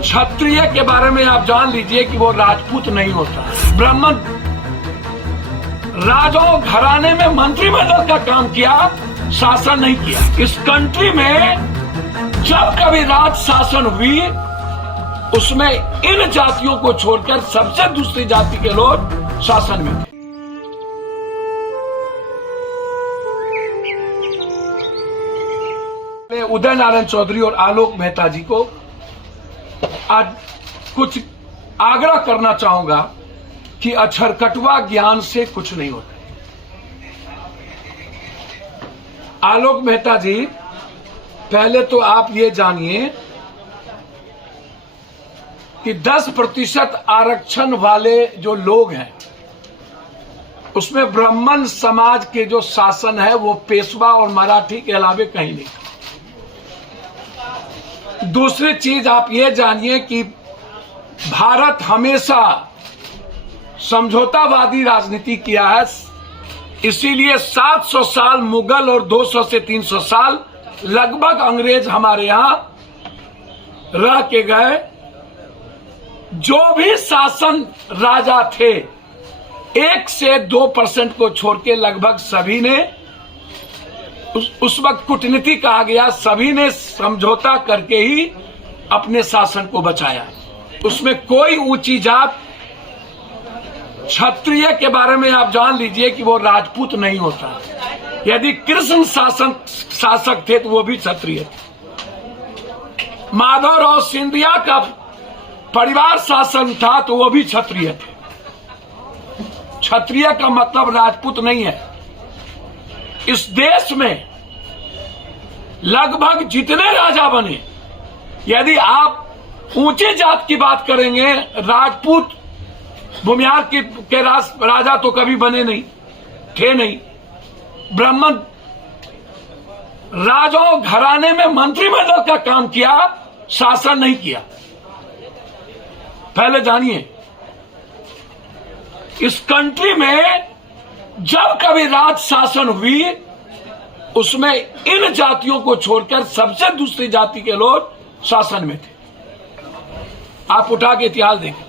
क्षत्रिय के बारे में आप जान लीजिए कि वो राजपूत नहीं होता। ब्राह्मण राजाओं घराने में मंत्रिमंडल का काम किया, शासन नहीं किया। इस कंट्री में जब कभी राज शासन हुई उसमें इन जातियों को छोड़कर सबसे दूसरी जाति के लोग शासन में थे। उदय नारायण चौधरी और आलोक मेहता जी को आज कुछ आग्रह करना चाहूंगा कि अक्षरकटवा ज्ञान से कुछ नहीं होता। आलोक मेहता जी, पहले तो आप ये जानिए कि 10% आरक्षण वाले जो लोग हैं उसमें ब्राह्मण समाज के जो शासन है वो पेशवा और मराठी के अलावे कहीं नहीं। दूसरी चीज आप ये जानिए कि भारत हमेशा समझौतावादी राजनीति किया है, इसीलिए 700 साल मुगल और 200 से 300 साल लगभग अंग्रेज हमारे यहां रह के गए। जो भी शासन राजा थे 1 से 2% को छोड़ के लगभग सभी ने उस वक्त कूटनीति कहा गया, सभी ने समझौता करके ही अपने शासन को बचाया। उसमें कोई ऊंची जात, क्षत्रिय के बारे में आप जान लीजिए कि वो राजपूत नहीं होता। यदि कृष्ण शासक थे तो वो भी क्षत्रिय थे। माधवराव सिंधिया का परिवार शासन था तो वो भी क्षत्रिय थे। क्षत्रिय का मतलब राजपूत नहीं है। इस देश में लगभग जितने राजा बने, यदि आप ऊंची जात की बात करेंगे, राजपूत भूमिहार के राजा तो कभी बने नहीं, थे नहीं। ब्राह्मण राजाओं घराने में मंत्रिमंडल का काम किया, शासन नहीं किया। पहले जानिए, इस कंट्री में जब कभी राज शासन हुई उसमें इन जातियों को छोड़कर सबसे दूसरी जाति के लोग शासन में थे। आप उठा के इतिहास देखें।